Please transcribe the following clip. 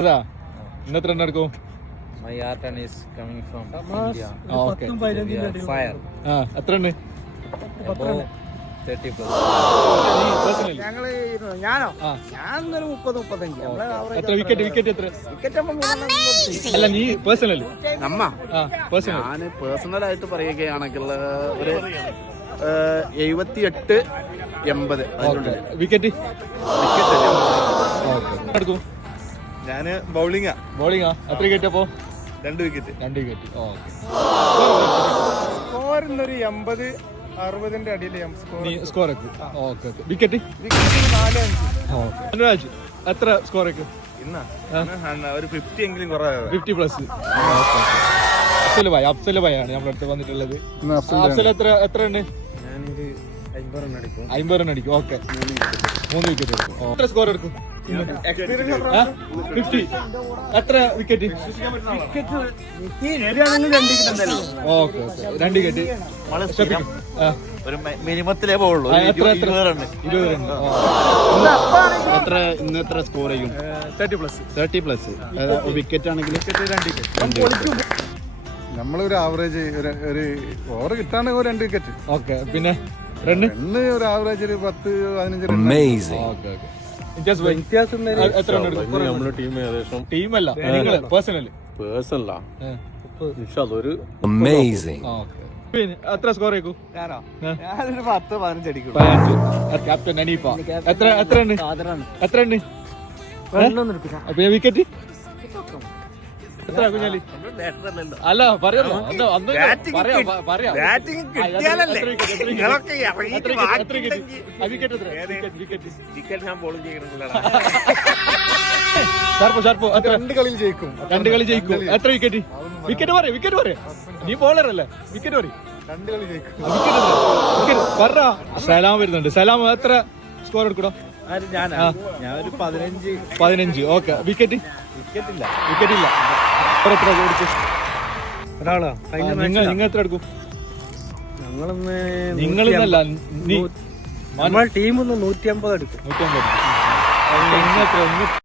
ഇന്നത്തെ റൺ എടുക്കും. My yarn is coming from India. Okay. Fire. എത്ര ഉണ്ട്? Above 30 plus. ഞാനോ ഞാനൊരു 30-35. എത്ര വിക്കറ്റ് എത്ര? അല്ല നീ പേഴ്സണൽ ഞാൻ പേഴ്സണൽ ആയിട്ട് പറയുകയാണെങ്കിൽ ഒരു 78-80 വിക്കറ്റ് എടുക്കും. ഞാന് ബൗളിംഗാ. എത്ര വിക്കറ്റ് അപ്പോ? 2 വിക്കറ്റ്. 2 വിക്കറ്റ്. സ്കോർ ഇന്നൊരു 80-60 അടിയിൽ സ്കോർ വിക്കറ്റ് 4-5. അനുരാജ് എത്ര സ്കോർ ഇന്നാ ഒരു 50 എങ്കിലും കുറവാണ്. 50 പ്ലസ്. അഫ്സൽ ഭായ് ആണ് നമ്മുടെ അടുത്ത് വന്നിട്ടുള്ളത്. അഫ്സൽ എത്ര ഉണ്ട്? ഞാനൊരു 50 റൺ അടിക്കും. 50 റൺ അടിക്കും. ഓക്കെ 3 വിക്കറ്റ് എടുക്കും. എത്ര സ്കോർ എടുക്കും? 50. എത്ര വിക്കറ്റ്? Okay 2 wicket. ഒരു മിനിമത്തിലേ പോവുള്ളൂ. 20 റൺ. ഇന്ന് എത്ര സ്കോർ ചെയ്യും? 30 പ്ലസ്. വിക്കറ്റ് ആണെങ്കിൽ 2 വിക്കറ്റ്. നമ്മളൊരു ആവറേജ് ഒരു ഓവർ കിട്ടാണെങ്കിൽ 2 വിക്കറ്റ്. ഓക്കെ പിന്നെ റണ്ണ് ഒരു ആവറേജ് ഒരു 10-15 റൺ. വ്യത്യാസം എത്ര റൺ എടുക്കും? നമ്മുടെ ടീം ഏകദേശം ടീമല്ല നിങ്ങള് പേഴ്സണല്. പേഴ്സണലാ ഒരു പിന്നെ എത്ര സ്കോർ ആയിരിക്കും? ഞാനൊരു 10-15 അടിക്കും. ക്യാപ്റ്റൻ അനീഫ എത്ര ഉണ്ട്? അപ്പൊ വിക്കറ്റ് എത്ര കുഞ്ഞാലി? അല്ല പറയാമോ? രണ്ട് കളിയിൽ ജയിക്കും. 2 കളി ജയിക്കും. എത്ര വിക്കറ്റ്? വിക്കറ്റ് പറയാ നീ ബോളർ അല്ലേ? വിക്കറ്റ് പറയും. 2 കളി ജയിക്കും. പറ. സലാം വരുന്നുണ്ട്. സലാം എത്ര സ്കോർ എടുക്കണോ? ഞാനൊരു 15. ഓക്കെ വിക്കറ്റ് ഇല്ല. ഒരാളോ നിങ്ങൾ എത്ര എടുക്കും? ഞങ്ങളൊന്ന് നിങ്ങളല്ല നമ്മൾ ടീം 150 എടുക്കും. 150.